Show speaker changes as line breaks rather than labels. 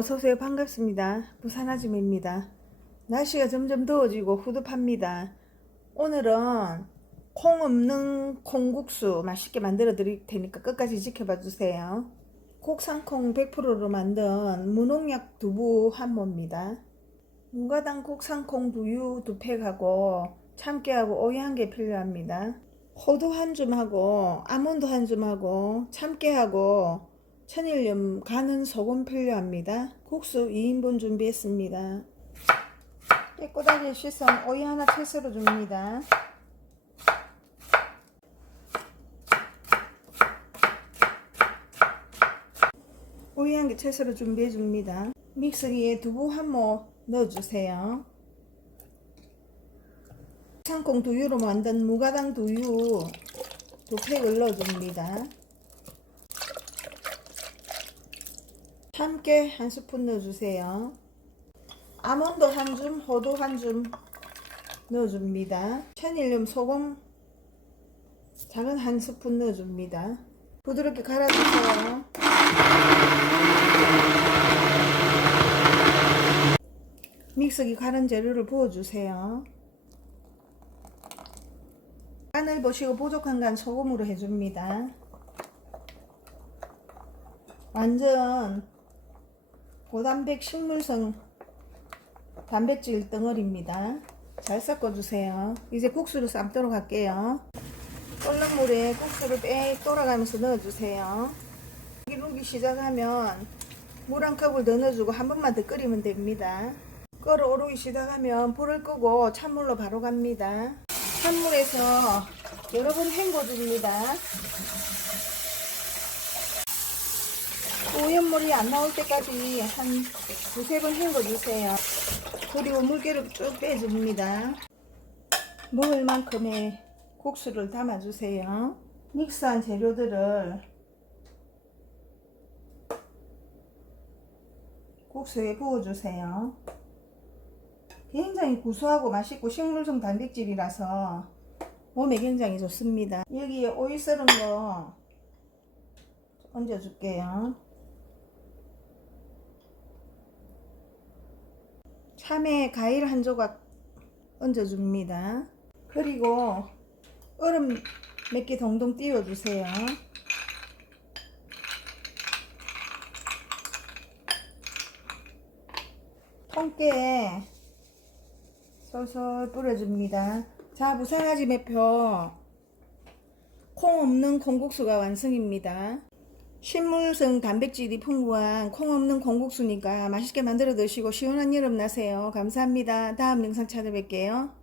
어서오세요. 반갑습니다. 부산 아줌입니다. 날씨가 점점 더워지고 후덥합니다. 오늘은 콩 없는 콩국수 맛있게 만들어 드릴 테니까 끝까지 지켜봐 주세요. 국산콩 100%로 만든 무농약 두부 한 모입니다. 무가당 국산콩 두유 두 팩하고 참깨하고 오이 한 개 필요합니다. 호두 한 줌하고 아몬드 한 줌하고 참깨하고 천일염 가는 소금 필요합니다. 국수 2인분 준비했습니다. 깨끗하게 씻은 오이 하나 채썰어 줍니다. 오이 한 개 채썰어 준비해 줍니다. 믹서기에 두부 한 모 넣어주세요. 창콩 두유로 만든 무가당 두유 두 팩을 넣어줍니다. 참깨 한 스푼 넣어주세요. 아몬드 한 줌, 호두 한 줌 넣어줍니다. 천일염 소금 작은 한 스푼 넣어줍니다. 부드럽게 갈아주세요. 믹서기 갈은 재료를 부어주세요. 간을 보시고 부족한 간 소금으로 해줍니다. 완전 고단백 식물성 단백질 덩어리입니다. 잘 섞어주세요. 이제 국수를 삶도록 할게요. 끓는 물에 국수를 빽 돌아가면서 넣어주세요. 기르기 시작하면 물 한 컵을 더 넣어주고 한 번만 더 끓이면 됩니다. 끓어 오르기 시작하면 불을 끄고 찬물로 바로 갑니다. 찬물에서 여러 번 헹궈줍니다. 오염물이 안 나올 때까지 한 두세 번 헹궈주세요. 그리고 물기를 쭉 빼줍니다. 먹을 만큼의 국수를 담아주세요. 믹스한 재료들을 국수에 부어주세요. 굉장히 구수하고 맛있고 식물성 단백질이라서 몸에 굉장히 좋습니다. 여기에 오이 썰은 거 얹어줄게요. 참외 과일 한 조각 얹어줍니다. 그리고 얼음 몇 개 동동 띄워주세요. 통깨에 솔솔 뿌려줍니다. 자, 무상아지 매표 콩 없는 콩국수가 완성입니다. 식물성 단백질이 풍부한 콩 없는 콩국수니까 맛있게 만들어 드시고 시원한 여름 나세요. 감사합니다. 다음 영상 찾아뵐게요.